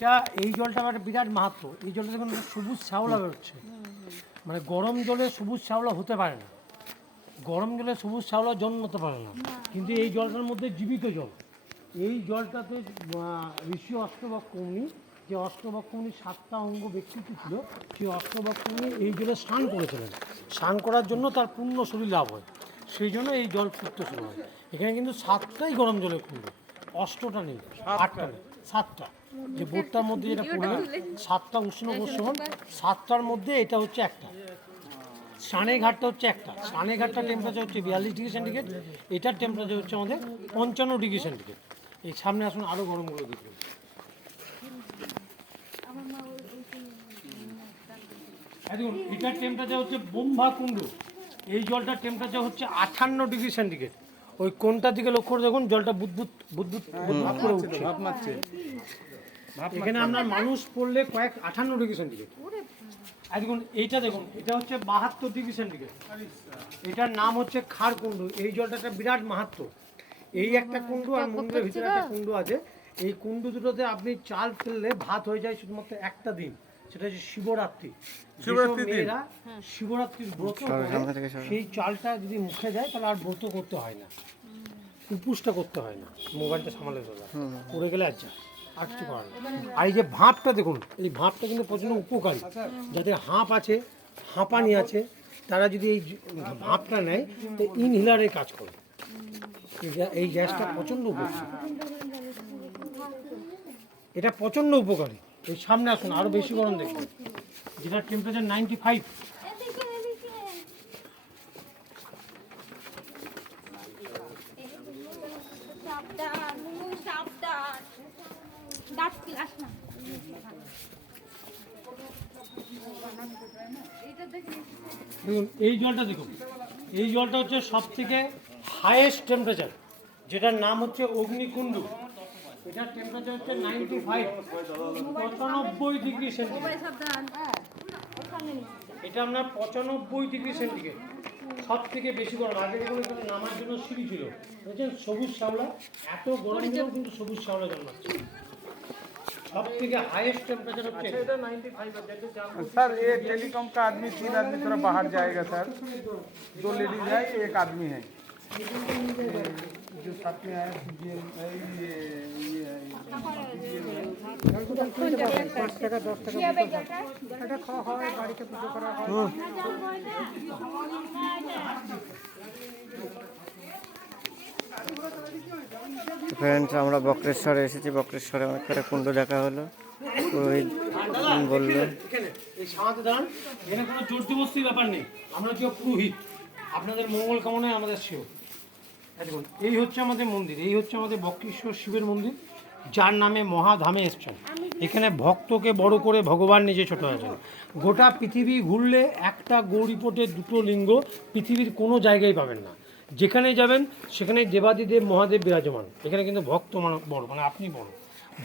এটা এই জলটা আমার বিরাট মাহাত্ম্য। এই জলটা দেখুন সবুজ শ্যাওলা বেরোচ্ছে, মানে গরম জলে সবুজ শ্যাওলা হতে পারে না, গরম জলে সবুজ শ্যাওলা জন্মতে পারে না, কিন্তু এই জলটার মধ্যে জীবিত জল। এই জলটাতে ঋষি অষ্টবক্র মুনি, যে অষ্টবক্র মুনির 7টা অঙ্গ ব্যক্তিত্ব ছিল, সেই অষ্টবক্র মুনি এই জলে স্নান করেছিলেন। স্নান করার জন্য তার পূর্ণ শরীর লাভ হয়, সেই জন্য এই জল ফুটতে শুরু হয়। এখানে কিন্তু 7টাই গরম জলে কুণ্ড, 8টা নেই, 8টা নেই, 7টা। যে বোর্ডটার মধ্যে যেটা পড়লেন 7টা উষ্ণ প্রস্রবণ, 7টার মধ্যে এটা হচ্ছে একটা। স্নানের ঘাটটা হচ্ছে একটা, স্নানের ঘাটটার টেম্পারেচার হচ্ছে 42 ডিগ্রি সেন্টিগ্রেড, এটার টেম্পারেচার হচ্ছে আমাদের 55 ডিগ্রি সেন্টিগ্রেড। এই সামনে আসুন, আরও গরমগুলো দেখুন। দেখুন এটার টেম্পারেচার হচ্ছে বোম্বা কুণ্ড, এই জলটার টেম্পারেচার হচ্ছে 58 ডিগ্রি সেন্টিগ্রেড। ওই কোনটার দিকে লক্ষ্য করে দেখুন, জলটা বুদবুদ বুদবুদ বুদবুদ করে উঠছে। এখানে আপনার মানুষ পড়লে 58 ডিগ্রি সেন্টিগ্রেড। আর দেখুন এইটা, দেখুন এটা হচ্ছে 72 ডিগ্রি সেন্টিগ্রেড। এটার নাম হচ্ছে খার কুণ্ড। এই জলটা একটা বিরাট মাহাত্ম্য। এই একটা কুণ্ডু আর মন্দিরের ভিতরে একটা কুণ্ডু আছে। এই কুণ্ডু দুটোতে আপনি চাল ফেললে ভাত হয়ে যায় শুধুমাত্র একটা দিন, সেটা হচ্ছে শিবরাত্রি। মেয়েরা শিবরাত্রির ব্রত করে, সেই চালটা যদি মুখে দেয় তাহলে আর ব্রত করতে হয় না, উপোসটা করতে হয় না। মোবাইলটা সামালে তোলা পড়ে গেলে আর যা আর কিছু করার না। আর এই যে ভাঁপটা দেখুন, এই ভাঁপটা কিন্তু প্রচণ্ড উপকারী। যাদের হাঁপ আছে, হাঁপানি আছে, তারা যদি এই ভাঁপটা নেয় তো ইনহেলারের কাজ করে। এই গ্যাসটা প্রচণ্ড উপকারী, এটা প্রচণ্ড উপকারী। এই সামনে আসুন, আরও বেশি গরম দেখুন, যেটার টেম্পারেচার 95। দেখুন এই জলটা দেখুন, এই জলটা হচ্ছে সব থেকে হাইয়েস্ট টেম্পারেচার, যেটার নাম হচ্ছে অগ্নিকুণ্ডু। এটার টেম্পারেচার হচ্ছে 95, 95 ডিগ্রি সেন্টিগ্রেড। এটা আপনার 95 ডিগ্রি সেন্টিগ্রেড, সব থেকে বেশি গরম। আগে দেখুন এখানে নামার জন্য সিঁড়ি ছিল, বুঝছেন, সবুজ শ্যাওলা, এত গরম দিলেও কিন্তু সবুজ শ্যাওলা জন্মাচ্ছে। सब থেকে हाईएस्ट टेम्परेचर होते हैं। अच्छा, 95 सर ये टेलीकॉम का आदमी 3 आदमी थोड़ा बाहर जाएगा सर, 2 लेडीज है, 1 आदमी है जो साथ में आया। ये ফ্রেন্ডস, আমরা বক্রেশ্বরে এসেছি। বক্রেশ্বরে অনেক কটা কুণ্ড দেখা হলো। পুরোহিত বললো এই সামাতে দাঁড়ান, এখানে কোনো জোর জবরদস্তির ব্যাপার নেই। আমরা কেউ পুরোহিত, আপনাদের মঙ্গল কামনায় আমাদের শিব। দেখুন এই হচ্ছে আমাদের মন্দির, এই হচ্ছে আমাদের বক্রেশ্বর শিবের মন্দির, যার নামে মহাধামে এসছেন। এখানে ভক্তকে বড় করে ভগবান নিজে ছোট হয়েছেন। গোটা পৃথিবী ঘুরলে একটা গৌরীপটে 2টো লিঙ্গ পৃথিবীর কোনো জায়গায় পাবেন না। যেখানেই যাবেন সেখানেই দেবাদিদেব মহাদেব বিরাজমান। এখানে কিন্তু ভক্ত বড়, মানে আপনি বড়,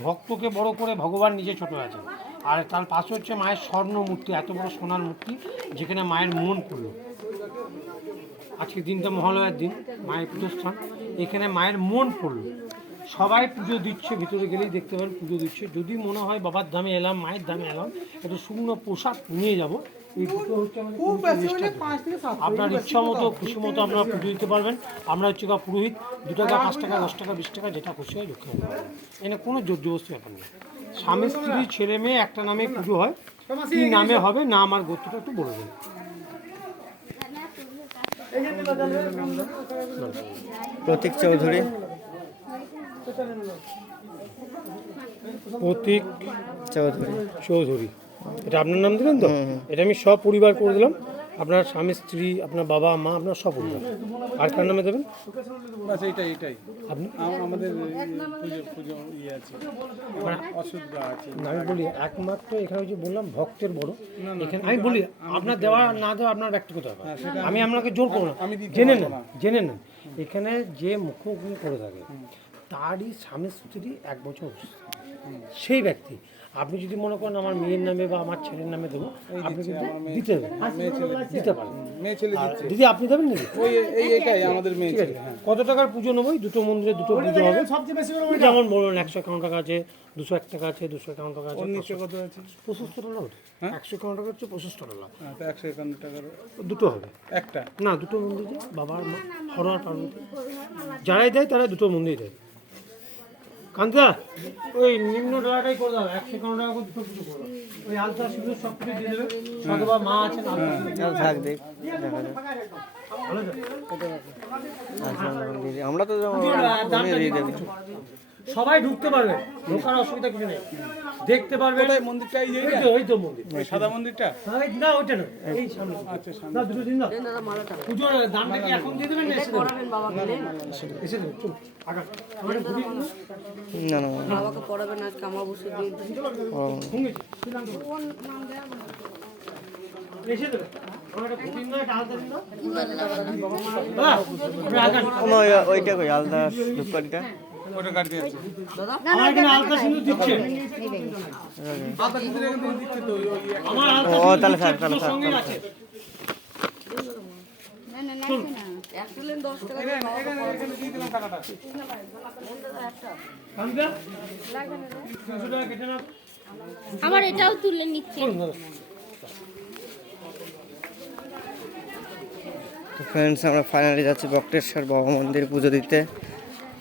ভক্তকে বড় করে ভগবান নিজে ছোট আছেন। আর তার পাশে হচ্ছে মায়ের স্বর্ণ মূর্তি, এত বড় সোনার মূর্তি, যেখানে মায়ের মন পড়ল। আজকে দিনটা মহালয়ার দিন, মায়ের পুজোস্থান, এখানে মায়ের মন পড়ল। সবাই পুজো দিচ্ছে, ভিতরে গেলেই দেখতে পাবেন পুজো দিচ্ছে। যদি মনে হয় বাবার ধামে এলাম, মায়ের ধামে এলাম, একটু শুকনো প্রসাদ নিয়ে যাব, এই দুটো হচ্ছে আপনার ইচ্ছা মতো খুশি মতো আপনারা পুজো দিতে পারবেন। আমরা হচ্ছে পুরোহিত, 2 টাকা 5 টাকা 10 টাকা 20 টাকা যেটা খুশি হয় লক্ষ্য করতে পারবেন। এখানে কোনো জোর জবরদস্তি ব্যাপার নেই। স্বামী স্ত্রী ছেলে মেয়ে একটা নামে পুজো হয়। কী নামে হবে না আমার গোত্রটা একটু বলে দেন। প্রতীক চৌধুরী। প্রতীক চৌধুরী চৌধুরী, এটা আপনার নাম দিলেন তো? এটা আমি সপরিবার করে দিলাম, আপনার স্বামী স্ত্রী, আপনার বাবা মা, আপনার সপরিবার। আর কার নামে দেবেন? আচ্ছা, এটাই আপনি আমাদের পুজো ইয়ে আছে, অশুদ্ধ আছে। আমি বলি একমাত্র এখানে যে বললাম ভক্তের বড়, এখানে আমি বলি আপনার দেওয়া না দেওয়া আপনার ব্যক্তিগত ব্যাপার, আমি আপনাকে জোর করবো না। জেনে নেন এখানে যে মুখোমুখি করে থাকে তারই স্বামী স্ত্রী 1 বছর সেই ব্যক্তি। আপনি যদি মনে করেন আমার মেয়ের নামে বা আমার ছেলের নামে দেবো, আপনি কিন্তু দিতে হবে, দিতে পারেন। মেয়ে ছেলে আর দিচ্ছে দিদি আপনি দেবেন নাকি? ওই এইটাই আমাদের মেয়ে ঠিক আছে, ছেলে। হ্যাঁ কত টাকার পুজো নেবো? দুটো মন্দিরে দুটো পুজো হবে। যেমন বলুন 151 টাকা আছে, 201 টাকা আছে, 251 টাকা আছে, ওর নিচে কত আছে? 75 টাকা ওঠে। 151 টাকা হচ্ছে 75 টাকা লাভ। হ্যাঁ তো 151 টাকার দুটো হবে একটা। না, দুটো মন্দিরে বাবার মা হর আর পার্বতী যারাই দেয় তারা দুটো মন্দির দেয়। কান্তা ওই নিম্ন টাকাটাই করে দাও, 151 টাকা করে দুটো পুজো করো। ওই আলতা সিঁদুর সব কিছু দিয়ে দেবে, সদবা মা আছেন চল থাক দেখ দেখা যাক। ভালো তো? আচ্ছা, আমরা তো দামটা দিয়ে দিয়ে দেবো। দিচ্ছি। সবাই ঢুকতে পারবে, ঢোকার অসুবিধা কিছু নেই, দেখতে পারবে। কোথায় মন্দিরটা? এই তো মন্দির। ওই সাদা মন্দিরটা? না ওইটা না, এই সামনে। আচ্ছা সামনে। না দুটো দিন দাও। পুজোর দামটা কি এখন দিয়ে দেবেন না এসে দেবেন? এসে দেবেন, চলো আগা। আমার ঘুরিয়ে দিন না। না না না। বাবাকে পড়াবেন আজকে আমাবস্যার দিন। ও, ঘুমিয়েছি, কি দাম দেবো? এসে দেবেন। আমার একটা ঘুরিয়ে দিন না, একটা আলতা দিন না। বাহ, আপনি আগান। ওইটা কই আলাদা ধূপকাঠিটা? ওটা গাড়িতে আছে। আমার এখানে আলতা সিঁদুর দিচ্ছে। আদা কিন্তু এখান থেকে দিচ্ছে তো ওই আমার আলতা ও, সিঁদুর তাহলে দিচ্ছে, থাক, তাহলে পুজোর থাক, সঙ্গেই তাহলে আছে। এক প্লেন 10 টাকা এখানে দিয়ে দিলাম টাকাটা। কান্তা, 300 টাকা কেটে নাও। আমার এটাও তুলে নিচ্ছে। চলুন দাদা। তো ফ্রেন্ডস আমরা ফাইনালি যাচ্ছি বক্রেশ্বর বাবা মন্দির পুজো দিতে।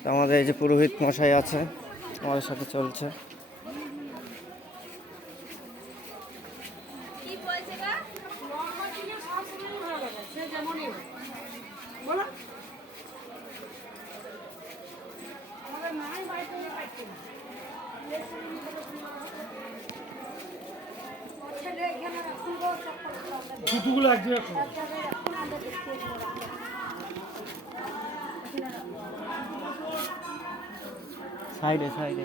তো আমাদের এই যে পুরোহিত মশাই আছে আমাদের সাথে চলছে। জুতোগুলো এক জায়গায় করো। সাইডে সাইডে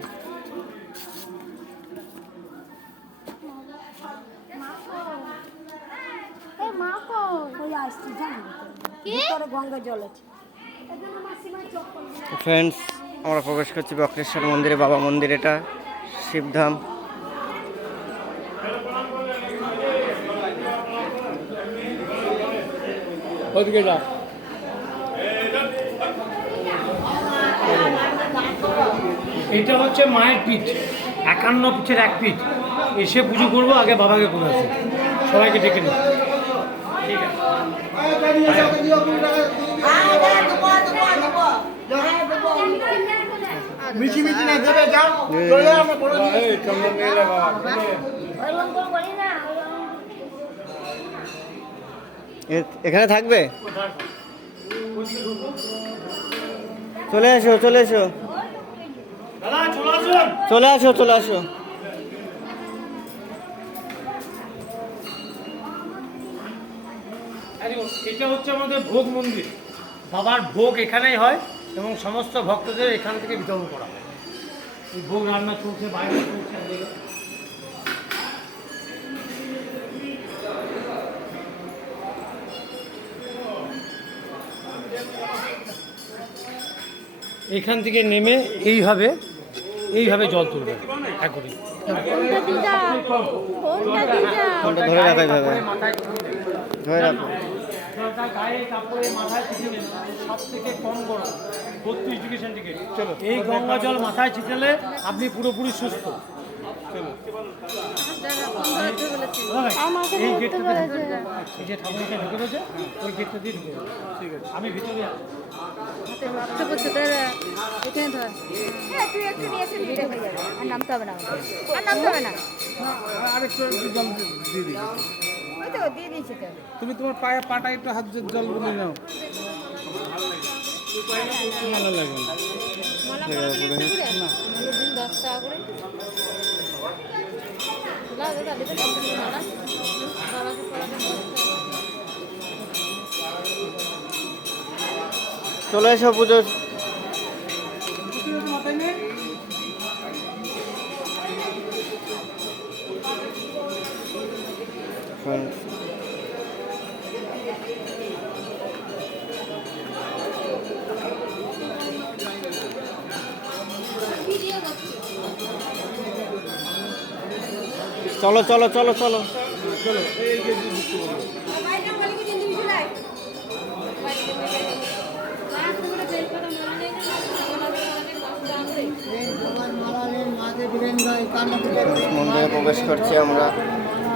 গঙ্গা জল আছে। ফ্রেন্ডস আমরা প্রবেশ করছি বক্রেশ্বর মন্দিরে, বাবা মন্দির, এটা শিবধাম। ওদিকে যাও। এটা হচ্ছে মায়ের পিঠ, 51 পিঠের এক পিঠ। এসে পুজো করবো, আগে বাবাকে করে আসি, সবাইকে ডেকে নিই। ঠিক আছে, মিছি মিছি না দেবে যাও চলে যাও আমরা বলে দিই এই কমন নিয়ে যা বাবা এখানে থাকবে? চলে এসো চলে এসো দাদা চলে আসুন। চলে আসো চলে আসো। এটা হচ্ছে আমাদের ভোগ মন্দির, বাবার ভোগ এখানেই হয় এবং সমস্ত ভক্তদের এখান থেকে বিতরণ করা হয়। এই ভোগ রান্না চলছে, বাইরে চলছে একদিকে। এখান থেকে নেমে এইভাবে জল তুলবে এক ঘটি। ফোনটা ধরে রাখো এইভাবে, মাথায় ধরে রাখো। জলটা গায়ে কাপড়ে মাথায় ছিটিয়ে সব থেকে কম গরম 32 ডিগ্রি সেন্টিগ্রেড। চলো, এই গঙ্গা জল মাথায় ছিটালে আপনি পুরোপুরি সুস্থ। চলো এই গেটটা এই যে ঠাকুরকে ঢুকে রয়েছে ওই গেটটা দিয়ে ঢুকে যাবে। ঠিক আছে, আমি ভিতরে আছি। তুই একটু নিয়ে এসে দিতে হয়ে যাবে, আর নামতে হবে না, আর নামতে হবে না। আরেকটু জল দিয়ে দিই ওই তো দিয়ে দিয়েছি তো। তুমি তোমার পায়ে পাটা একটু হাত জল বলে নাও ভালো লাগবে মালা পরাবেন একটু করে? দিন 10 টাকা করে। লাও দাদা দেবেন মালা, বাবাকে পরাবেন 10 টাকা। চলে এসো পুজো। ভিডিও করছি। চলো চলো চলো চলো চলো এই যে যুক্ত করো। মন্দিরে প্রবেশ করছি আমরা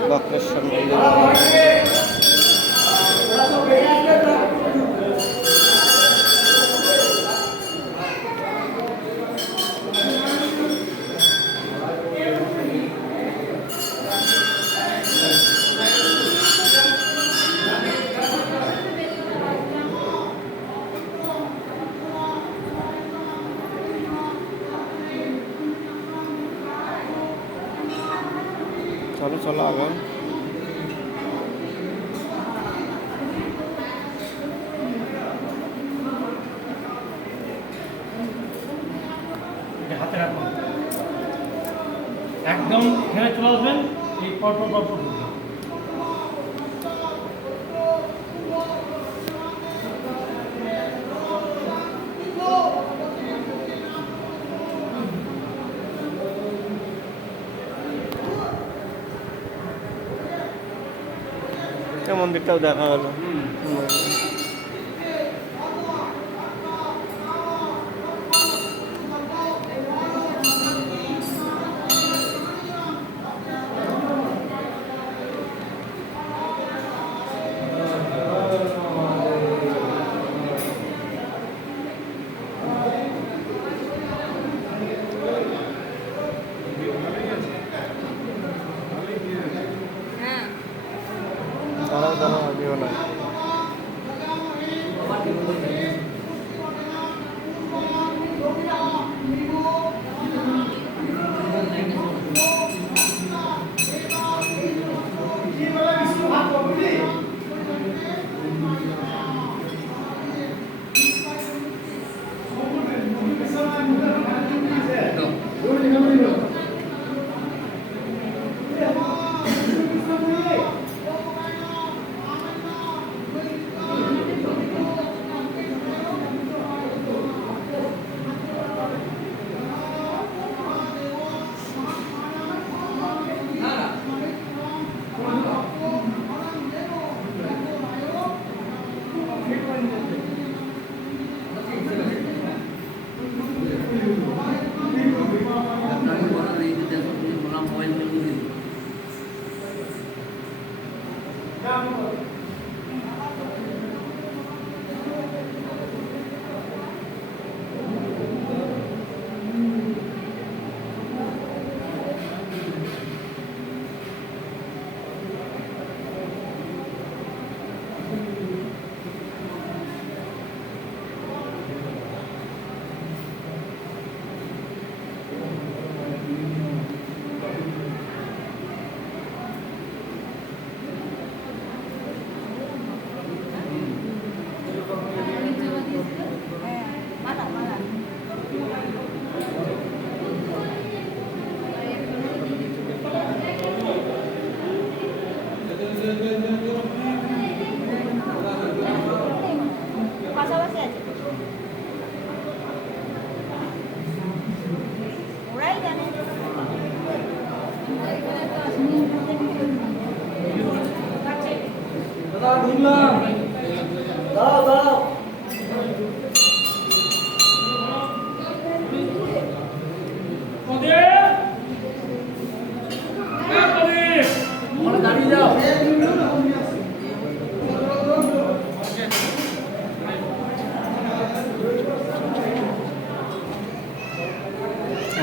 বক্রেশ্বর মন্দিরে। চলো চলো আগে এটা হাতে রাখুন, একদম এখানে চলে আসবেন, এই পরপর পরপর ঢুকবেন। মন্দিরটাও দেখা গেল। দাঁড়াও দাঁড়াও দিও না। পাশাপাশি আছে, ওরাই জানে।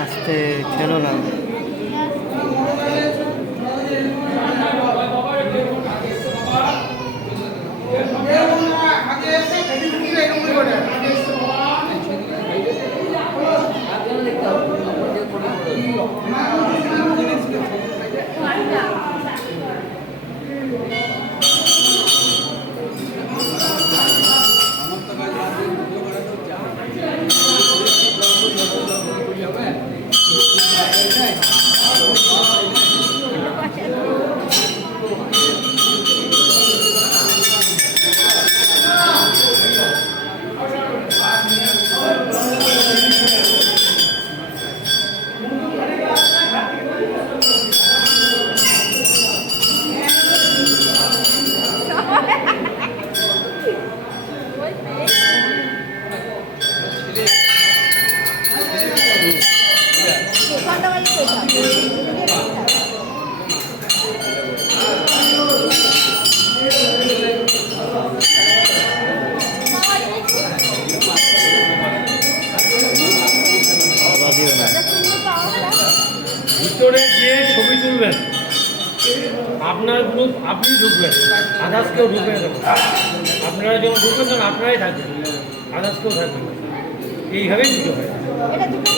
আস্তে খেলো না। আগে এসে যে ছবি তুলবেন আপনার গ্রুপ আপনি ঢুকবেন, আদার্স কেউ ঢুকবে না। আপনারা যখন ঢুকবেন তখন আপনারাই থাকবেন, আদার্স কেউ থাকবেন না। এইভাবেই পুজো হয়। এটা দুটো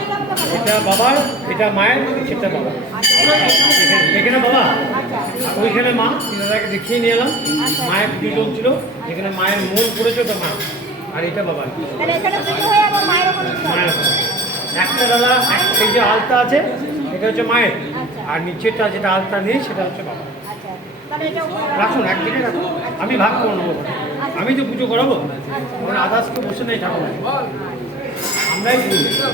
নিলাম তো কত? এটা বাবার, এটা মায়ের, সেটা বাবা। এখানে বাবা, আচ্ছা ওইখানে মা, দাদাকে দেখিয়ে নিয়ে এলাম। মায়ের পুজো চলছিল, যেখানে মায়ের মূল করেছে ওটা মা, আর এটা বাবা। তাহলে এখানে পুজো হয়ে আবার মায়ের ওখানে দিতে হবে? মায়ের একটা দাদা, এই যে আলতা আছে এটা হচ্ছে মায়ের, আচ্ছা। আর নিচেরটা যেটা আলতা নেই সেটা হচ্ছে বাবা। আচ্ছা তাহলে এটা উপরে রাখুন, একদিকে রাখুন, আমি ভাগ করে নেবো। আমি তো পুজো করাবো, মানে আদার্সকে বসে নেই ঠাকুর, আমরাই পুজো।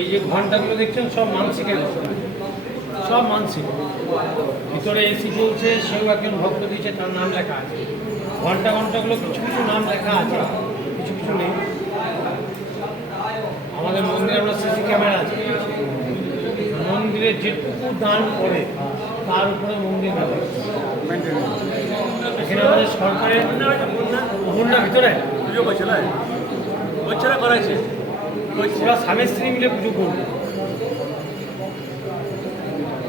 এই যে ঘন্টাগুলো দেখছেন সব মানসিকের ঘটনা, সব মানসিক। ভিতরে এসি চলছে, সেও একজন ভক্ত দিয়েছে, তার নাম লেখা আছে। ঘন্টাগুলো কিছু কিছু নাম লেখা আছে, কিছু কিছু নেই। আমাদের মন্দিরে আমরা সিসি ক্যামেরা আছে, মন্দিরে যেটুকু দান করে তার উপরে মন্দির এখানে আমাদের সরকারের বন্যা ভিতরে পুজো করছে না, বছরা করাইছে, ওরা স্বামী স্ত্রী মিলে পুজো করবে।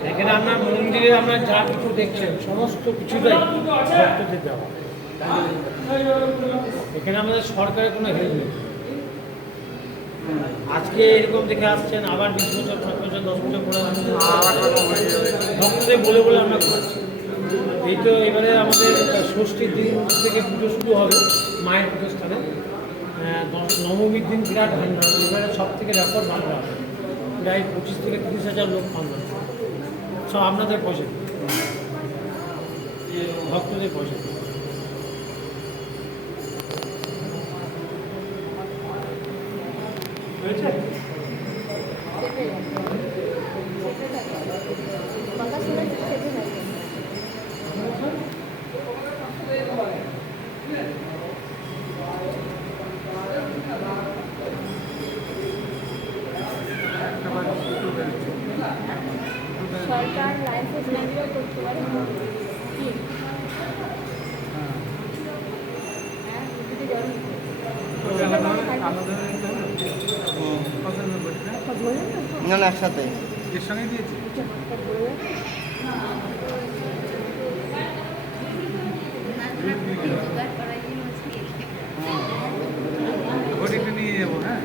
এখানে আপনার মন্দিরে আপনার যা কিছু দেখছেন সমস্ত কিছুটাই ভক্তদের দেওয়া। এখানে আমাদের সরকারের কোনো হেল্প নেই। আজকে এরকম দেখে আসছেন, আবার 20 বছর, 5 বছর, 10 বছর পরে ভক্তদের বলে বলে আমরা করছি। এই তো এবারে আমাদের ষষ্ঠীর দিন থেকে পুজো শুরু হবে মায়ের পুজো স্থানে। নবমীর দিন বিরাট ভিড় হবে। এবারে সব থেকে রেকর্ড ভালো হবে, প্রায় 25 থেকে 30,000 লোক পাবেন। সব আপনাদের পয়সা, ভক্তদের পয়সা। হয়েছে? কথা শুনে খেতে থাকে। সরকার লাইসেন্স না দিলেও করতে পারে কি? হ্যাঁ যদি গরম না না একসাথে এর সঙ্গে দিয়েছি। ঘড়িটা নিয়ে যাবো। হ্যাঁ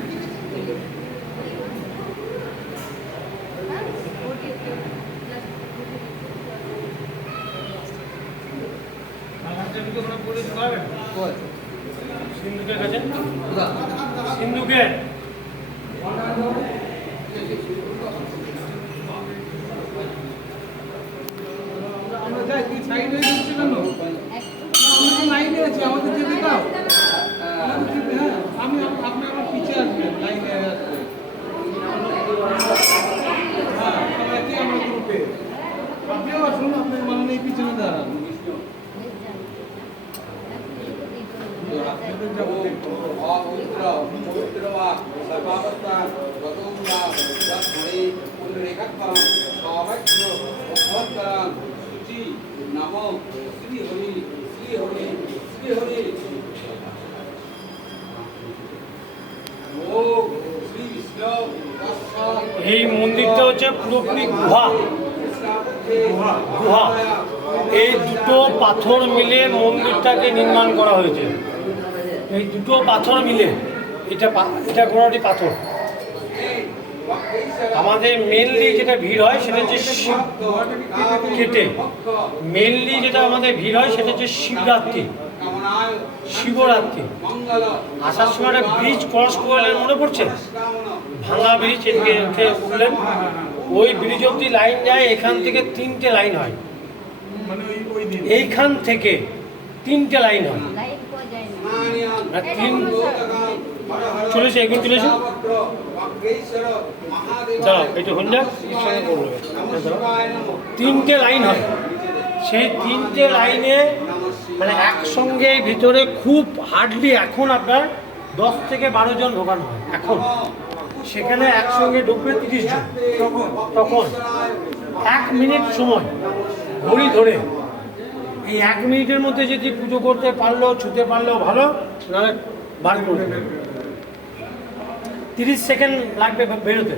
সিন্ধুকের কাছে, সিন্ধুকে আমরা যাই, তুই সাইড হয়ে যাচ্ছে কেন? আমরা লাইনে আছি, আমাদের যেতে দাও। আমাদের যেতে, হ্যাঁ আপনি আমার পিছে আসবেন, লাইনে আসবেন। হ্যাঁ আমরা কি আমরা গ্রুপে আপনিও আসুন, আপনার মানে নেই পিছনে দাঁড়ান। আপনাদের যাবো দেখবো। এই মন্দিরটা হচ্ছে পুরোপুরি গুহা। গুহা, এই দুটো পাথর মিলে মন্দিরটাকে নির্মাণ করা হয়েছে। এই দুটো পাথর মিলে এটা গোড়াটি পাথর। আমাদের মেনলি যেটা ভিড় হয় সেটা হচ্ছে কেটে, মেনলি যেটা আমাদের ভিড় হয় সেটা হচ্ছে শিবরাত্রি, শিবরাত্রি। আসার সময় একটা ব্রিজ ক্রস করলেন, মনে পড়ছে? ভাঙা ব্রিজ, এদিকে উঠলেন, ওই ব্রিজ অব্দি লাইন যায়। এখান থেকে 3টে লাইন হয়, মানে ওই দিন এইখান থেকে 3টে লাইন হয়। আর চলেছে এখন চলেছে দাঁড়াও একটু হন যাক সঙ্গে করবে 3টে লাইন হয়। সেই 3টে লাইনে মানে একসঙ্গে ভিতরে খুব হার্ডলি এখন আপনার 10 থেকে 12 জন ঢোকানো হয় এখন। সেখানে একসঙ্গে ঢুকবে 30 জন। তখন 1 মিনিট সময় ঘড়ি ধরে এই 1 মিনিটের মধ্যে যদি পুজো করতে পারলো ছুতে পারলো ভালো, নাহলে বার করে দেবে। 30 সেকেন্ড লাগবে বেরোতে,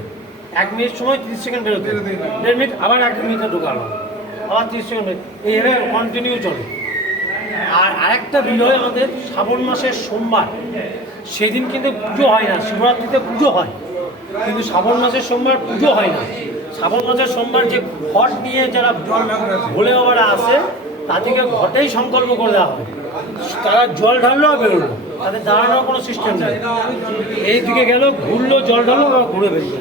1 মিনিট সময় 30 সেকেন্ড বেরোতে, 1.5 মিনিট আবার 1 মিনিটে ঢোকালো, আবার 30 সেকেন্ড, এইভাবে কন্টিনিউ চলে। আর আরেকটা বিষয়, আমাদের শ্রাবণ মাসের সোমবার সেদিন কিন্তু পুজো হয় না। শিবরাত্রিতে পুজো হয় কিন্তু শ্রাবণ মাসের সোমবার পুজো হয় না। শ্রাবণ মাসের সোমবার যে ঘট নিয়ে যারা ভোলে বাবারা আসে তাদেরকে ঘটেই সংকল্প করে দেওয়া হয়। তারা জল ঢাললো আর বেরোলো, তাদের দাঁড়ানোর কোনো সিস্টেম নেই। এইদিকে গেল, ঘুরলো, জল ঢাললো আর ঘুরে বেরিয়ে।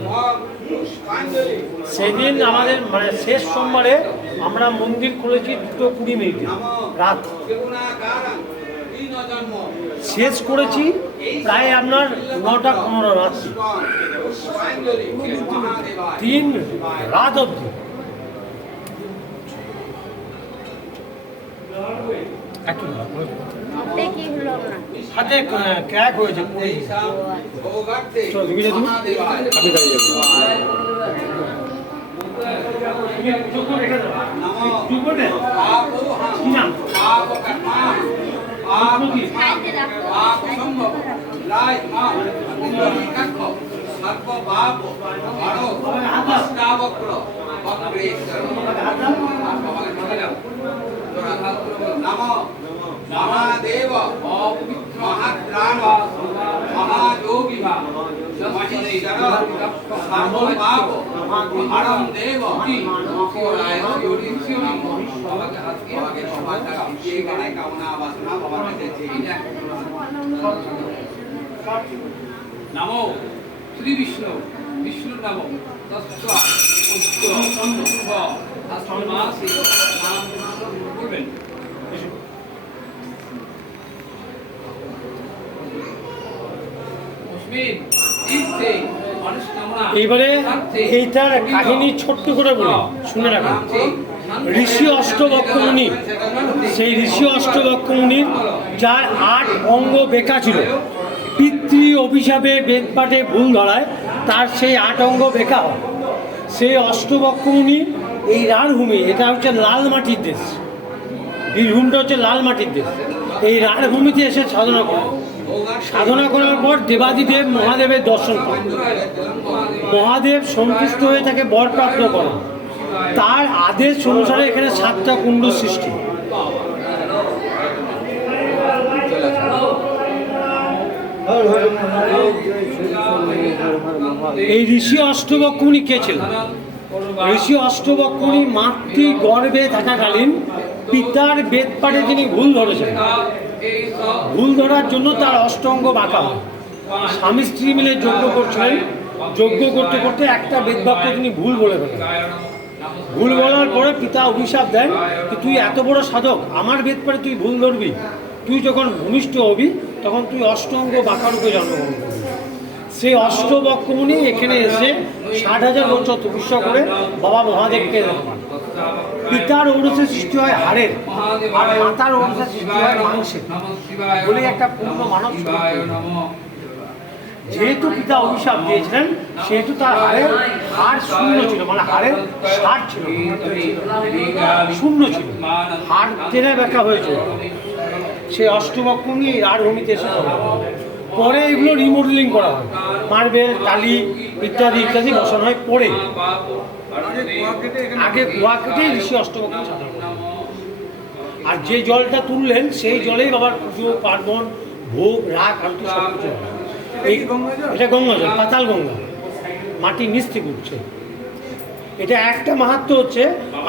সেদিন আমাদের মানে শেষ সোমবারে আমরা মন্দির খুলেছি 2:20 রাত, শেষ করেছি প্রায় আপনার 9:15 রাত্রি, 3 রাত অবধি। হাতে ক্র্যাক হয়েছে, আপনি দাঁড়িয়ে महादेव महात्राण महायोगी महेश्वर सर्वभाव हरम देव शिवराय कामना वासना बाबा नमो श्री विष्णु विष्णु नमो तस्व उत्तर शुभ अस्मासि नाम করবেন। এইবারে এইটার কাহিনী ছোট্ট করে বলি, শুনে রাখুন। ঋষি অষ্টবক্র মুনি, সেই ঋষি অষ্টবক্র মুনির যার 8 অঙ্গ বেঁকা ছিল, পিতৃ অভিশাপে বেদপাঠে ভুল ধরায় তার সেই 8 অঙ্গ বেঁকা হয়। সেই অষ্টবক্র মুনি এই রাঢ়ভূমি, এটা হচ্ছে লাল মাটির দেশ, বীরভূমটা হচ্ছে লাল মাটির দেশ, এই রাঢ়ভূমিতে এসে সাধনা করে। সাধনা করার পর দেবাদিদেব মহাদেবের দর্শন পান। মহাদেব সন্তুষ্ট হয়ে তাকে বর প্রাপ্ত করেন। তার আদেশ অনুসারে এখানে 7টা কুণ্ড সৃষ্টি। এই ঋষি অষ্টবক্র মুনি কে ছিলেন? ঋষি অষ্টবক্র মুনি মাতৃ গর্ভে থাকাকালীন পিতার বেদ পাঠে তিনি ভুল ধরেছেন। ভুল ধরার জন্য তার অষ্টঙ্গ বাঁকা হয়। স্বামী স্ত্রী মিলে যজ্ঞ করছিলেন, যজ্ঞ করতে করতে একটা বেদবাক্য তিনি ভুল বলে ফেলেন। ভুল বলার পরে পিতা অভিশাপ দেন যে তুই এত বড় সাধক, আমার বেদ পাঠে তুই ভুল ধরবি, তুই যখন ভূমিষ্ঠ হবি তখন তুই অষ্টঙ্গ বাঁকা রূপে জন্মগ্রহণ করবি। সেই অষ্টবক্র মুনি এখানে এসে 60,000 বছর তপস্যা করে বাবা মহাদেবকে দেখবেন। পিতার ঔরসে সৃষ্টি হয় হাড়ের, আর মাতার ঔরসে সৃষ্টি হয় মাংসের, বলে একটা পূর্ণ মানব। যেহেতু পিতা অভিশাপ দিয়েছিলেন সেহেতু তার হাড় শূন্য ছিল, মানে হাড়ের সার ছিল শূন্য ছিল, হাড় টেনে ব্যাখ্যা হয়েছিল। সেই অষ্টবক্র মুনি এই রাঢ়ভূমিতে এসে পরে এগুলো রিমডেলিং করা হয়, মার্বেল, টালি ইত্যাদি ইত্যাদি বসানো হয়। পরে আগে কুয়া কেটে ঋষি অষ্টবক্র সাধনা করেন। আর যে জলটা তুললেন সেই জলেই বাবার পুজো পার্বণ, ভোগ, রাগ, আরতি সব কিছু হয়। এটা গঙ্গা জল, পাতাল গঙ্গা, মাটির নিচ থেকে উঠছে। এটা একটা মাহাত্ম্য হচ্ছে,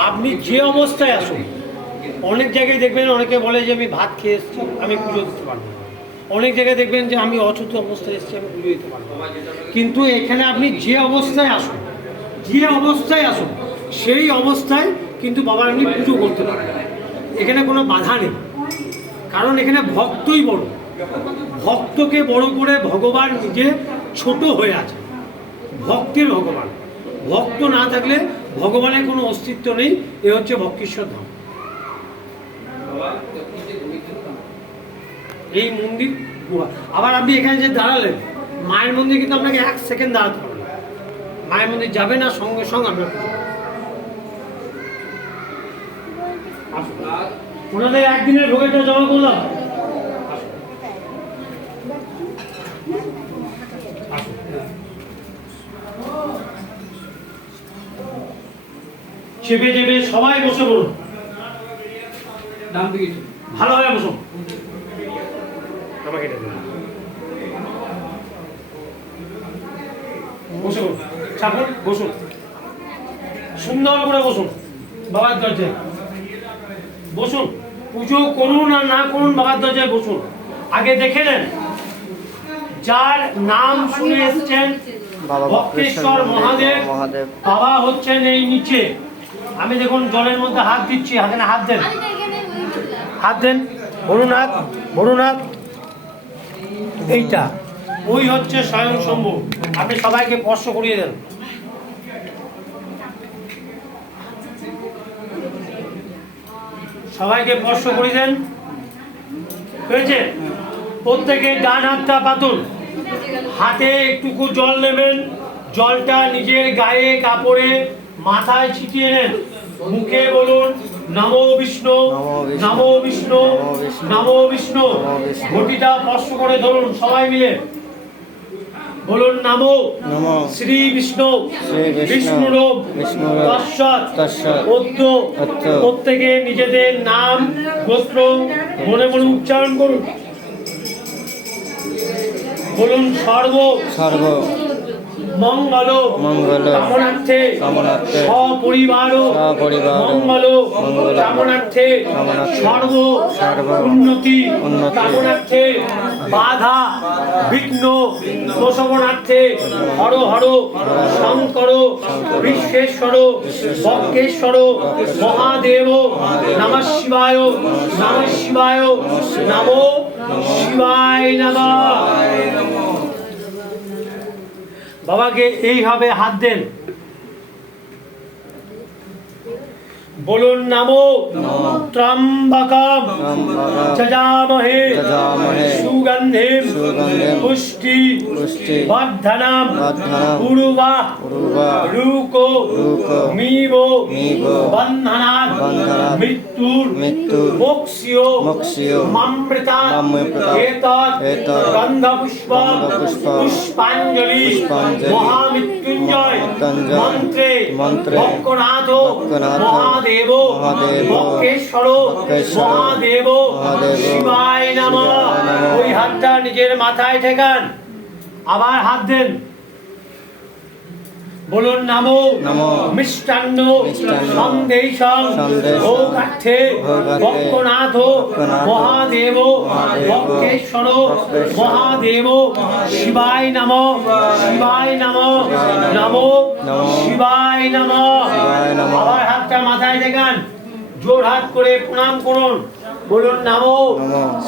আপনি যে অবস্থায় আসুন, অনেক জায়গায় দেখবেন অনেকে বলে যে আমি ভাত খেয়ে এসেছি, আমি পুজো দিতে পারবো না। অনেক জায়গায় দেখবেন যে আমি অচুত অবস্থায় এসেছি, আমি পুজো দিতে পারবো না। কিন্তু এখানে আপনি যে অবস্থায় আসুন, যে অবস্থায় আসুন, সেই অবস্থায় কিন্তু বাবার আপনি পুজো করতে পারেন। এখানে কোনো বাধা নেই। কারণ এখানে ভক্তই বড়, ভক্তকে বড় করে ভগবান নিজে ছোট হয়ে আছে। ভক্তের ভগবান, ভক্ত না থাকলে ভগবানের কোনো অস্তিত্ব নেই। এ হচ্ছে বক্রেশ্বর ধাম। এই মন্দির গুহা। আবার আপনি এখানে যে দাঁড়ালেন, মায়ের মন্দির কিন্তু আপনাকে 1 সেকেন্ড দাঁড়াতে হবে না। মায়ের মন্দির যাবে না, সঙ্গে সঙ্গে আপনার ওনাদের একদিনের ভোগেটা জমা করলাম। চেপে চেপে সবাই বসে পড়ুন, ভালোভাবে বসুন। আমাকে এটা দিন। বসে পড়ুন, চাপুন, বসুন, সুন্দর করে বসুন বাবার দরজায় বসুন। পুজো করুন আর না করুন, বাবার দরজায় বসুন। আগে দেখে নেন, যার নাম শুনে এসছেন বক্রেশ্বর মহাদেব, বাবা হচ্ছেন এই নিচে। আমি দেখুন জলের মধ্যে হাত দিচ্ছি, হাতে না হাত দেন, হাত দেন, ভরুনাথ, ভরুনাথ। এইটা ওই হচ্ছে স্বয়ং শম্ভু। আপনি সবাইকে স্পর্শ করিয়ে দেন। সবাইকে স্পর্শ করিয়ে দেন, হয়েছে? প্রত্যেকে ডান হাতটা পাতুন, হাতে একটুকু জল নেবেন, জলটা নিজের গায়ে কাপড়ে মাথায় ছিটিয়ে নেন, মুখে বলুন নমো বিষ্ণু, নমো বিষ্ণু, নমো বিষ্ণু। ঘটিটা স্পর্শ করে ধরুন সবাই মিলে, বলুন নমো শ্রী বিষ্ণু, বিষ্ণুরূপ তৎসৎ অদ্য। প্রত্যেকে নিজেদের নাম গোত্র মনে মনে উচ্চারণ করুন, বলুন সর্ব সর্ব মঙ্গল মঙ্গল কামনার্থে সপরিবার মঙ্গল কামনার্থে সর্ব উন্নতি কামনার্থে বাধা বিঘ্ন প্রশমনার্থে হর হর শঙ্কর বিশ্বেশ্বর বক্রেশ্বর মহাদেব নমঃ শিবায়, নমঃ শিবায়, নমো শিবায় নমঃ। বাবাকে এইভাবে হাত দেন, বলুন নমো ত্রম্বকম যজামহে সুগন্ধিম পুষ্টি বর্ধনম উর্বাহ রুকো মিব বন্ধনাৎ মৃত্যুর মোক্ষ্যো মামৃতা এতৎ গন্ধপুষ্প পুষ্পাঞ্জলি মহামৃত্যুঞ্জয় মন্ত্রে ভক্তনাথ মহাদেব বক্রেশ্বর মহাদেব শিবায় নমঃ। ওই হাতটা নিজের মাথায় ঠেকান, আবার হাত দেন, বলুন নমো মিষ্টান্ন সন্দেশং ভোগার্থে বক্রনাথ মহাদেব বক্রেশ্বর মহাদেব শিবায় নমঃ, শিবায় নমঃ, নমো শিবায় নমঃ। আবার হাতটা মাথায় দেখান, জোর হাত করে প্রণাম করুন, বলুন নমো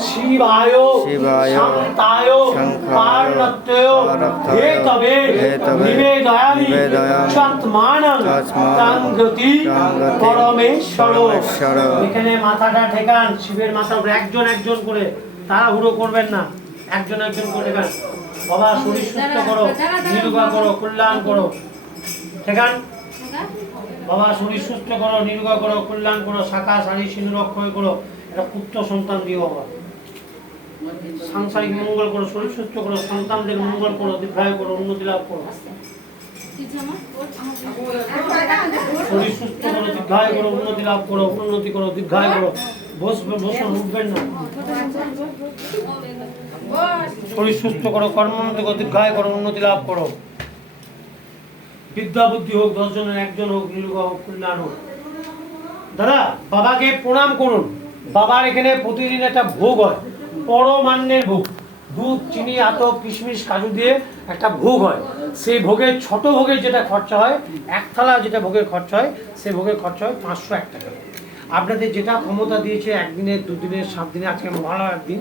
শিবায় শান্তায় পার্বত্যায় হেতবে নিবেদয়ামি চাত্মানং তঙ্গতি পরমেশ্বর। এখানে মাথাটা ঠেকান, শিবের মাথার উপরে একজন একজন করে, তাড়াহুড়ো করবেন না, একজন একজন করে ঠেকান। বাবা শরীর সুস্থ করো, নিরোগা করো, কল্যাণ করো, ঠেকান। বাবা শরীর সুস্থ করো, নিরোগা করো, কল্যাণ করো, শাখা শাড়ি সিঁদুর অক্ষয় করো, একটা পুত্র সন্তান দিও বাবা। সাংসারিক মঙ্গল করো, শরীর সুস্থ করো, সন্তানদের মঙ্গল করো, দীর্ঘায়ু করো, উন্নতি লাভ করো। শরীর সুস্থ করো, দীর্ঘায়ু করো, উন্নতি লাভ করো, উন্নতি করো, দীর্ঘায়ু করো। বসবে, বসুন, উঠবেন না। শরীর সুস্থ করো, কর্মোন্নতি করো, দীর্ঘায়ু করো, উন্নতি লাভ করো। বিদ্যা বুদ্ধি হোক, 10 জনের 1 জন হোক, নিরোগা হোক, কল্যাণ হোক। দাদা বাবাকে প্রণাম করুন। বাবার এখানে প্রতিদিন একটা ভোগ হয়, পরমান্নের ভোগ, দুধ চিনি আতপ কিশমিশ কাজু দিয়ে একটা ভোগ হয়। সেই ভোগের ছোট ভোগের যেটা খরচা হয়, 1 থালা যেটা ভোগের খরচা হয়, সেই ভোগের খরচা হয় 501 টাকা। আপনাদের যেটা ক্ষমতা দিয়েছে, একদিনের, দুদিনের, 7 দিনে, আজকে মহালয়ার দিন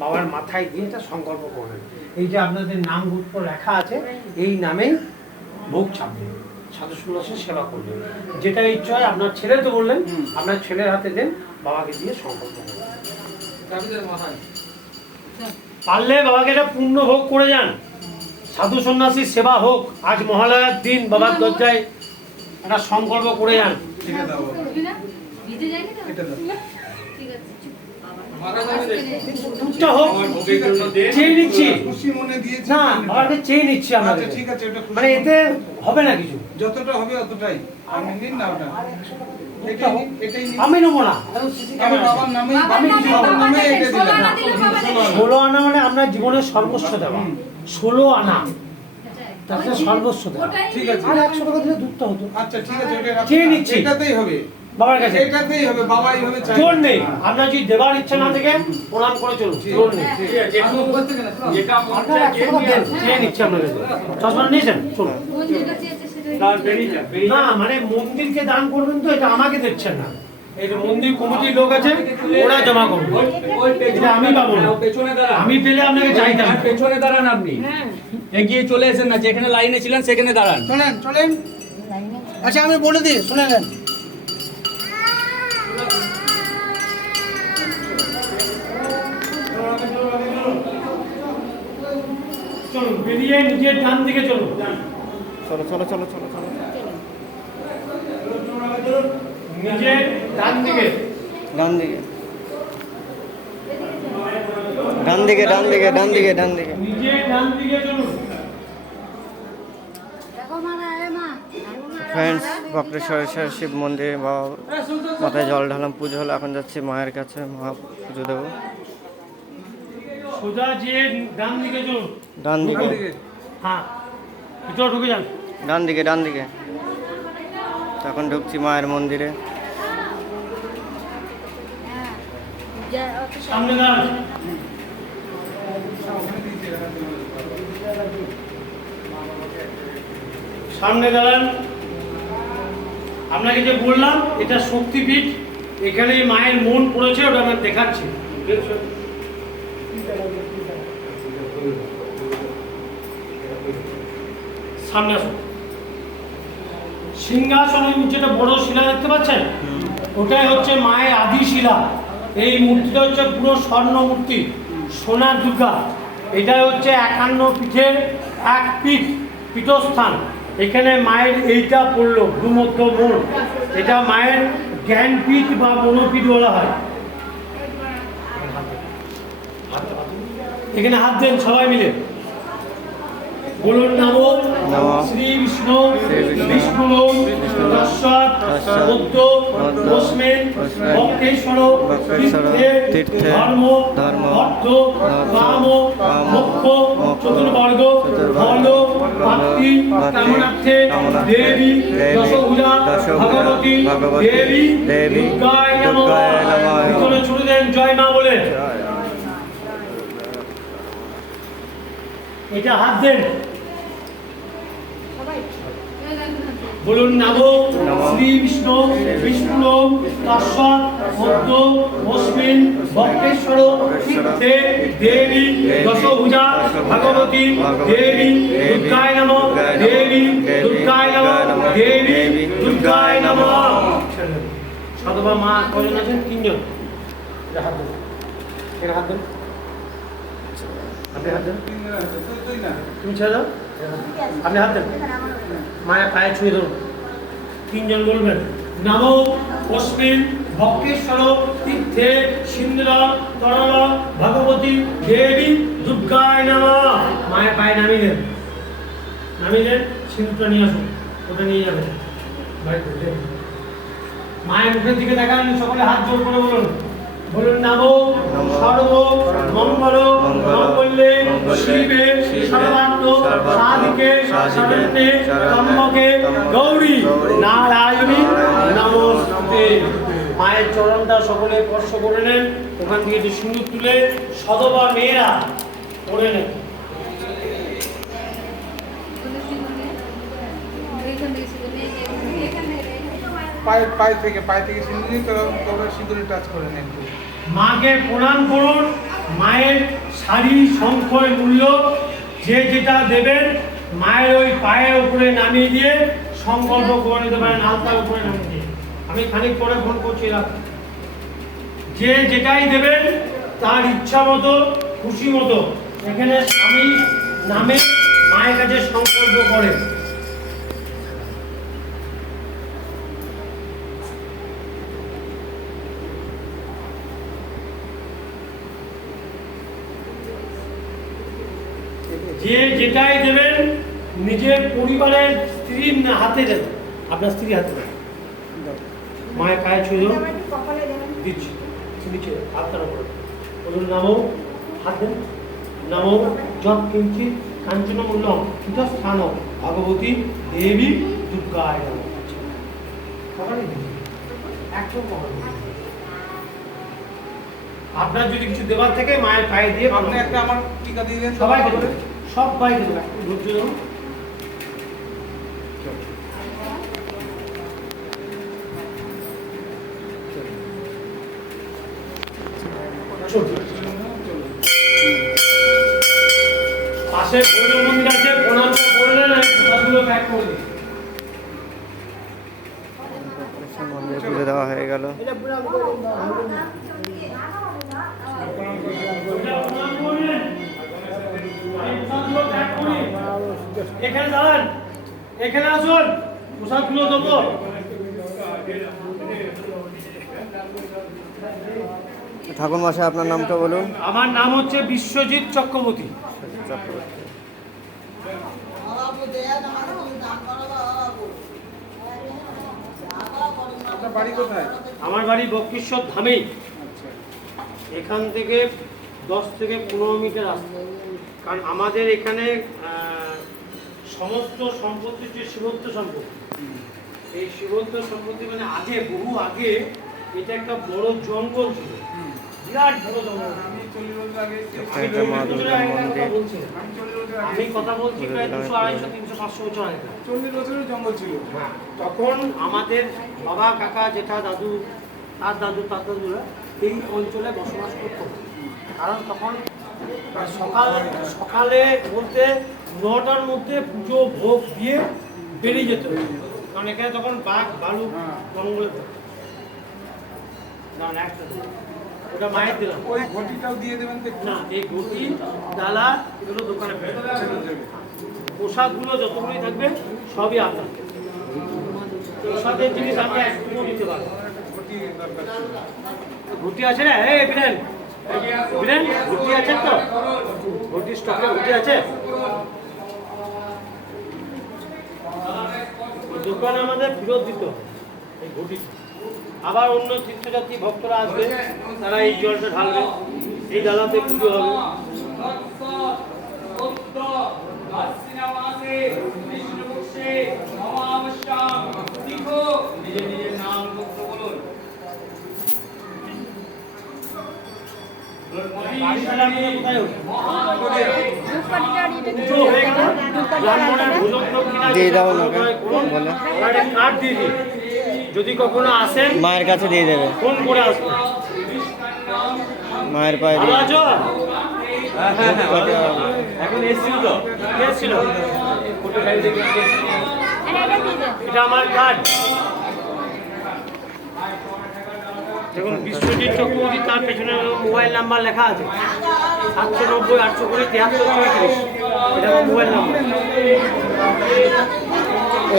বাবার মাথায় দিয়ে এটা সংকল্প করবেন। এই যে আপনাদের নাম গুপ্ত লেখা আছে, এই নামেই ভোগ ছাপবেন, সাধু সন্ন্যাসের সেবা করবেন। যেটা ইচ্ছা হয়, আপনার ছেলে তো বললেন, আপনার ছেলের হাতে দেন, বাবাকে দিয়ে সংকল্প করবেন। পারলে বাবাকে এটা পূর্ণ ভোগ করে যান, সাধু সন্ন্যাসীর সেবা হোক। আজ মহালয়ার দিন বাবার দরজায় একটা সংকল্প করে যান। এটা দাও বাবা। এটা দাও। দুধটা হোক, চেয়ে নিচ্ছি খুশি মনে দিয়েছি। না, বাবাকে চেয়ে নিচ্ছি আমরা। আচ্ছা ঠিক আছে, এটা খুশি মানে এতে হবে না কিছু, যতটা হবে অতটাই। আমি নিন না ওটা। এটাই নিন, এটাই নিন। আমি নেবো না। আমার বাবার নামে, আমি কিছু বাবার নামে এটা দিলাম। 16 আনা মানে আপনার জীবনের সর্বস্ব দেওয়া। 16 আনা তাতে সর্বস্ব দেওয়া। ঠিক আছে। আর 100 টাকা দিলে দুধটা হতো। আচ্ছা ঠিক আছে, ওটা রাখুন। চেয়ে নিচ্ছি। এটাতেই হবে, বাবার কাছে এটাতেই হবে, বাবা এইভাবে চাই। জোর নেই, আপনার যদি দেবার ইচ্ছা না থেকে প্রণাম করে চলুন, জোর নেই। আপনারা 100 টাকা দেন, চেয়ে নিচ্ছি আপনার কাছে। চশমা নিয়েছেন? চলুন। না মানে মন্দিরকে দান করবেন তো, এটা আমাকে দিচ্ছেন না, এই যে মন্দির কমিটির লোক আছে, ওরা জমা করবে। এটা আমি পাবো না, আমি পেলে আপনাকে চাইতাম। পেছনে দাঁড়ান, আপনি এগিয়ে চলে এসেন না, যেখানে লাইনে ছিলেন সেখানে দাঁড়ান। শোনেন চলেন। আচ্ছা আমি বলে দিই, শুনে নেন। চলুন, বেরিয়ে নিজের ডান দিকে চলুন। চলো চলো চলো চলো চলো। নিজের ডান দিকে, ডান দিকে, ডান দিকে, ডান দিকে, ডান দিকে, ডান দিকে। নিজের ডান দিকে চলুন। ফ্রেন্ডস, বক্রেশ্বরেশ্বর শিব মন্দিরে বাবা মাথায় জল ঢালাম, পুজো হলো। এখন যাচ্ছি মায়ের কাছে, মা পুজো দেবো। সোজা যে ডান দিকে চলুন। ডান দিকে, হ্যাঁ, ভিতরে ঢুকে যান। ডান দিকে, ডান দিকে। এখন ঢুকছি মায়ের মন্দিরে। সামনে দাঁড়ান। সামনে দাঁড়ান। আপনাকে যে বললাম এটা শক্তিপীঠ, এখানে মায়ের মন পড়েছে, ওটা আমরা দেখাচ্ছি। সামনে আসুন। সিংহাসন, ওই যেটা বড় শিলা দেখতে পাচ্ছেন, ওটাই হচ্ছে মায়ের আদি শিলা। এই মূর্তিটা হচ্ছে পুরো স্বর্ণ মূর্তি, সোনার দুর্গা। এটাই হচ্ছে 51 পীঠের এক পীঠ, পীঠস্থান। এখানে মায়ের এইটা পড়লো ভূমধ্য মন, এটা মায়ের জ্ঞানপীঠ বা মনোপীঠ বলা হয়। এখানে হাত দেন সবাই মিলে, বলুন নমো শ্রী বিষ্ণু বিষ্ণু তস্মাৎ বুদ্ধ তস্মিন বক্রেশ্বর তীর্থে ধর্ম অর্থ কাম মোক্ষ চতুর্বর্গ ফল প্রাপ্তি কামনার্থে দেবী দশভুজা ভগবতী দেবী দুর্গায় নমঃ। ভিতরে ছুড়ে দেন জয় মা বলে। এটা হাত দেন, বলুন নমো শ্রী বিষ্ণু বিষ্ণু তস্মাৎ বুদ্ধ তস্মিন বক্রেশ্বর তীর্থে দেবী দশভুজা ভগবতী দেবী দুর্গায় নমঃ দেবী দুর্গায় নমঃ দেবী দুর্গায় নমঃ। সাধবা মা কজন আছেন? 3 জন। হাত দেন, এর হাত দেন, আপনি হাত দেন, তুমি ছেড়ে দাও, আপনি হাত দেন, মায়ের পায়ে ছুঁয়ে ধরুন। 3 জন বলবেন নমো অস্মিন বক্রেশ্বর তীর্থে সিন্ধুর তরল ভগবতী দেবী দুর্গায় নমঃ। মায়ের পায়ে নামিয়ে দেন, নামিয়ে দেন, সিন্ধুটা নিয়ে আসুন, ওটা নিয়ে যাবেন বাড়িতে। মায়ের মুখের দিকে দেখান, সকলে হাত জোর করে বলুন, বলুন নমো সর্ব মঙ্গল মঙ্গলে শিবে সর্বার্থ সাধিকে শরণ্যে ত্র্যম্বকে গৌরী নারায়ণী নমস্তে। মায়ের চরণটা সকলে স্পর্শ করে নেন, ওখান থেকে যে সিঁদুর তুলে সধবা মেয়েরা পড়ে নেন। পায়ে থেকে সিঁদুর নিয়ে তোরা সিঁদুরে টাচ করে নেন একটু। মাকে প্রণাম করুন। মায়ের শাড়ি শঙ্খের মূল্য যে যেটা দেবেন মায়ের ওই পায়ের উপরে নামিয়ে দিয়ে সংকল্প করে নিতে পারেন, আলতার উপরে নামিয়ে দিয়ে। আমি খানিক পরে ফোন করছি, রাখুন। যে যেটাই দেবেন তার ইচ্ছা মতো খুশি মতো এখানে স্বামী নামে মায়ের কাছে সংকল্প করে। যে যেটাই দেবেন নিজের পরিবারের স্ত্রীর হাতে দেবেন, আপনার স্ত্রী হাতে দেবেন। মায়ের পায়ে ছুঁয়ে দিচ্ছি নিচে হাতটার উপরে বলুন নামো, হাত দেন। নামো জপ কিঞ্চিত কাঞ্চন মূল্যম কৃত স্থান ভগবতী দেবী দুর্গায় নমঃ। একদম আপনার যদি কিছু দেওয়ার থেকে মায়ের পায়ে দিয়ে আপনি একটা আমার টিকা দিয়ে দেন সবাই দেবেন, সবাই দেবেন। একটু ধৈর্য ধরুন। পাশে ভৈরব মন্দির আছে, প্রণামটা করলেন আর প্রসাদগুলো প্যাক করে দিন। মন্দিরে পুজো দেওয়া হয়ে গেল। এখানে দাঁড়ান, এখানে আসুন, প্রসাদগুলো দেবো। ঠাকুর মশাই আপনার নামটা বলুন। আমার নাম হচ্ছে বিশ্বজিৎ চক্রবর্তী। আপনার বাড়ি কোথায়? আমার বাড়ি বক্রেশ্বর ধামেই। এখান থেকে 10 থেকে 15 মিটার রাস্তা। কারণ আমাদের এখানে সমস্ত সম্পত্তি হচ্ছে সীমন্ত সম্পত্তি। এই সীমন্ত সম্পত্তি মানে বহু আগে এটা একটা বড় জঙ্গল ছিল, বিরাট বড় জঙ্গল। আমি 40 বছর আগে একটা মা দুর্গা মন্দির। আমি কথা বলছি প্রায় 200, 250, 300, 500 বছর আগে। 40 বছরের জঙ্গল ছিল। তখন আমাদের বাবা, কাকা, জেঠা, দাদু, তার দাদুরা এই অঞ্চলে বসবাস করত। কারণ তখন সকালে বলতে 9টার মধ্যে পুজো ভোগ দিয়ে বেরিয়ে যেত। কারণ এখানে তখন বাঘ, ভালুক জঙ্গলে একটা ওটা মায়ের দিলাম। ওই ঘটিটাও দিয়ে দেবেন তো একটু। না, এই ঘটি ডালা এগুলো দোকানে ফেলে প্রসাদগুলো যতগুলোই থাকবে সবই আপনার। প্রসাদের জিনিস আমরা একটুও দিতে পারবো। ঘটি দরকার ছিল। ঘুটি আছে না? এই বিরেন, বিরেন ঘুটি আছে তো? ঘুটি স্টকে ঘুটি আছে? দোকানে আমাদের ফেরত দিত এই ঘুটি। আবার অন্য তীর্থযাত্রী ভক্তরা আসবে, তারা এই জলটা ঢালবে, এই ডালাতে পুজো হবে। নিজের নাম বলুন। দিয়ে দাও ওনাকে বলে। কার্ড দিয়ে দিই, যদি কখনো আসেন মায়ের কাছে দিয়ে দেবে, ফোন করে আসবেন। মায়ের পায়ে ভালো দিয়ে আছো? দেবে। এখন এসেছিল তো, এসেছিল। এটা দিয়ে দেন। এটা আমার কার্ড। দেখুন বিশ্বজিৎ চক্রবর্তী, তার পেছনে মোবাইল নাম্বার লেখা আছে 790 820 73 এটা আমার মোবাইল নাম্বার।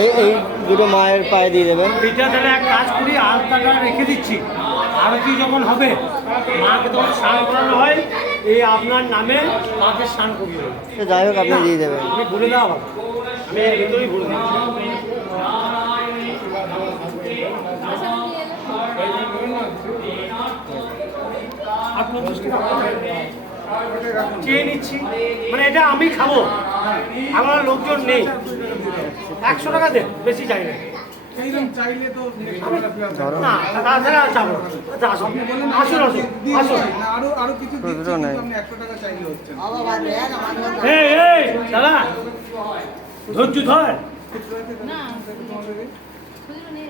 এই দুটো মায়ের পায়ে দিয়ে দেবেন। এটা তাহলে এক কাজ করি, আলতাটা রেখে দিচ্ছি। আরতি যখন হবে মাকে তখন স্নান করানো হয়, এই আপনার নামে মাকে স্নান করিয়ে দেবো। তো যাই হোক আপনি দিয়ে দেবেন। আমি বলে দেওয়া হবে, আমি এর ভিতরেই বলে দিচ্ছি। আপনার 50 টাকা চেয়ে নিচ্ছি, মানে এটা আমি খাবো, আমার লোকজন নেই। 100 টাকা দেন, বেশি চাই না। এইরকম চাইলে তো না, তাছাড়া চাবো না। আচ্ছা, আসুন আসুন আসুন আসুন। আরো কিছু দিচ্ছি, দুটো নাই। কিন্তু আপনি 100 টাকা চাইলে হচ্ছে না। এই এই দাদা, ধৈর্য ধর। খুচরো নেই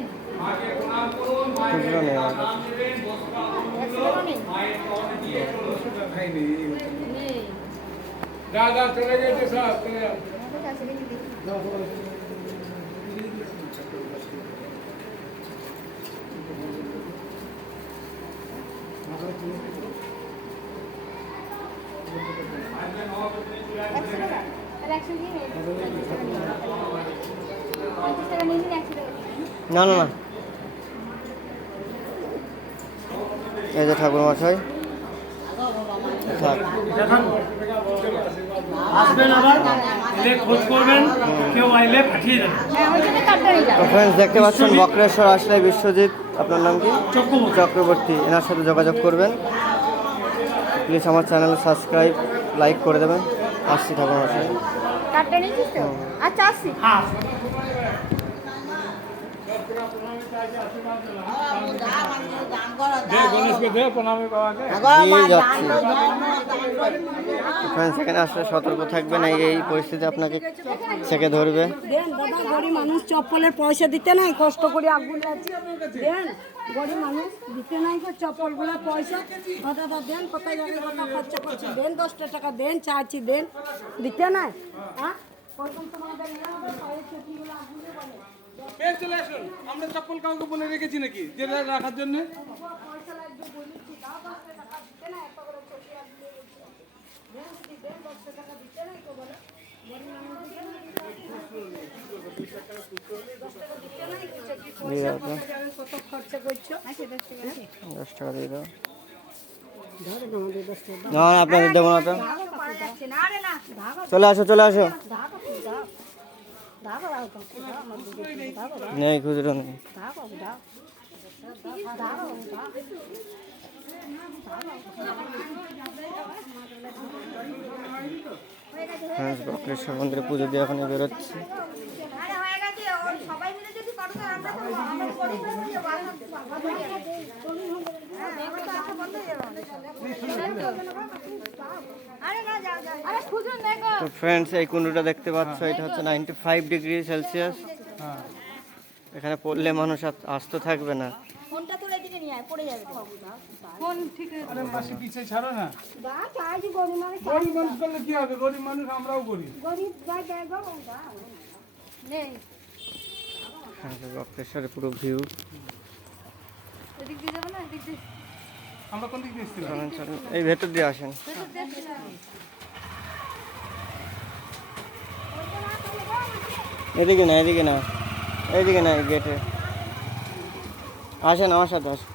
আমার কাছে। খাইনি যা যা চলে গেছে সব চলে যাও। না না না, এই যে ঠাকুর মশাই থাক। দেখান, আসবেন আবার, এলে খোঁজ করবেন, কেউ আইলে পাঠিয়ে দেবেন। তো ফ্রেন্ডস দেখতে পাচ্ছেন বক্রেশ্বর আসলে বিশ্বজিৎ, আপনার নাম কি? চক্রবর্তী। চক্রবর্তী, এনার সাথে যোগাযোগ করবেন। প্লিজ আমার চ্যানেল সাবস্ক্রাইব লাইক করে দেবেন। আসছি ঠাকুর মশাই। কাটটা নিয়েছিস তো? আচ্ছা আসছি। হ্যাঁ, দে গণেশকে দে প্রণামী বাবাকে। দিয়ে যাচ্ছি। ফ্রেন্ডস এখানে আসলে সতর্ক থাকবেন, এই পরিস্থিতি আপনাকে ছেকে ধরবে। দেন দাদা, গরিব মানুষ চপ্পলের পয়সা দিতে নাই, কষ্ট করে আগুন লাগছে। দেন গরিব মানুষ দিতে নাই তো চপ্পলগুলো পয়সা। দাদা দেন, কোথায় জায়গায় কথা খরচা করছি, দেন 10টা টাকা দেন, চাচ্ছি দেন, দিতে নাই। হ্যাঁ প্রথম তোমাদের নিয়ে হবে পায়ের চটিগুলো আগুনে বলে বেশ চলে আসুন। আমরা চপ্পল কাউকে বলে রেখেছি নাকি যেটা রাখার জন্য? পয়সা লাগবে বলেছি, দাও 10টা টাকা দিতে নাই, এত করে চটি আগুনে বলছে। দেন দিদি দেন, 10টা টাকা দিতে নাই তো বলে গরিব মানুষ দিতে নাই। 10 টাকা দিতে নাই, চটি দিয়ে পয়সা দাও তো, জানেন কত খরচা করছো। 10 টাকা দিয়ে দাও। ধরেন আমাদের 10 টাকা না না, আপনাদের দেবো না তো। পাওয়া যাচ্ছে না, আরে না। চলে আসো চলে আসো। দাও দাও দাও দাও আমার দিদি দাও দাও নেই, খুচরো নেই। দাও দাও ফ্রেন্ডস বক্রেশ্বর মন্দিরে পুজো দিয়ে এখন বেরোচ্ছি। আরে হয়ে গেছে, ওই সবাই মিলে যদি করো তো আমরা তো আমরা করি না, যে বাধা বন্ধ হয়ে যাবে। আরে না, যাও যাও। আরে খুঁজুন দেখো। তো ফ্রেন্ডস এই কুণ্ডুটা দেখতে পাচ্ছ, এটা হচ্ছে 95 ডিগ্রি সেলসিয়াস। এখানে পড়লে মানুষ আর আস্ত থাকবে না। ফোনটা তুলে এদিকে নিয়ে আয়, পড়ে যাবে তো। ফোন ঠিক আছে। আরে মাসি পিছিয়ে ছাড়ো না। দা চাইছি গরিব মানুষ গরিব মানুষ করলে কি হবে? গরিব মানুষ আমরাও করি। গরিব যাই দেখো দাও নেই। বক্রেশ্বরের পুরো ভিউ। এদিক দিয়ে যাবো না, এদিক দিয়ে। আমরা কোন দিক দিয়ে এসেছিলাম? চলেন চলেন, এই ভেতর দিয়ে আসেন। এদিকে না, এদিকে না, এইদিকে না, গেটে আসেন, আমার সাথে আসেন।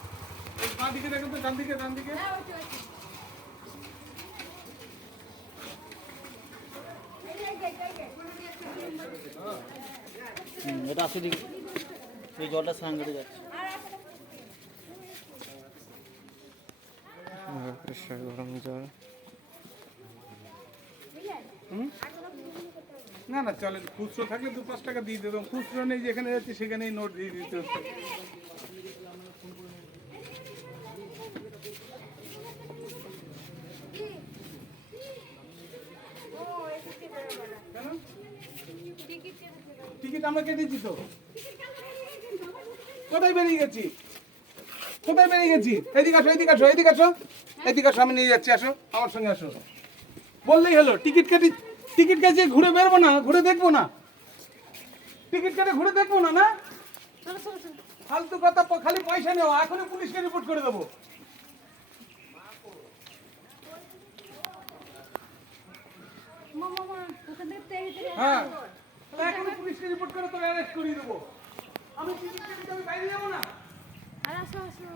ডান দিকে দেখো তো, ডান দিকে, ডান দিকে। এটা আসে দিকে এই জলটা স্নান করে যাচ্ছে। বক্রেশ্বর গরম জল। না না চলে, খুচরো থাকলে 2-5 টাকা দিয়ে দেবো। খুচরো নেই, যেখানে যাচ্ছে সেখানেই নোট দিয়ে দিতে হচ্ছে। কেন? টিকিট আমরা কেটেছি তো। কোথায় বেরিয়ে গেছি? কোথায় বেরিয়ে গেছি? এদিকে আসো, এদিকে আসো, এদিকে আসো, এদিকে আসো, আমি নিয়ে যাচ্ছি। আসো আমার সঙ্গে আসো। বললেই হলো, টিকিট কেটে, টিকিট কেটে ঘুরে বেরবো না, ঘুরে দেখবো না। টিকিট কেটে ঘুরে দেখবো না, না ফালতু কথা, খালি পয়সা নেওয়া। এখনই পুলিশকে রিপোর্ট করে দেবো। হ্যাঁ, এখনই পুলিশকে রিপোর্ট করে তোকে অ্যারেস্ট করিয়ে দেবো। আমি টিকিট কেটে আমি বাইরে যাবো না। আরে আসো আসো।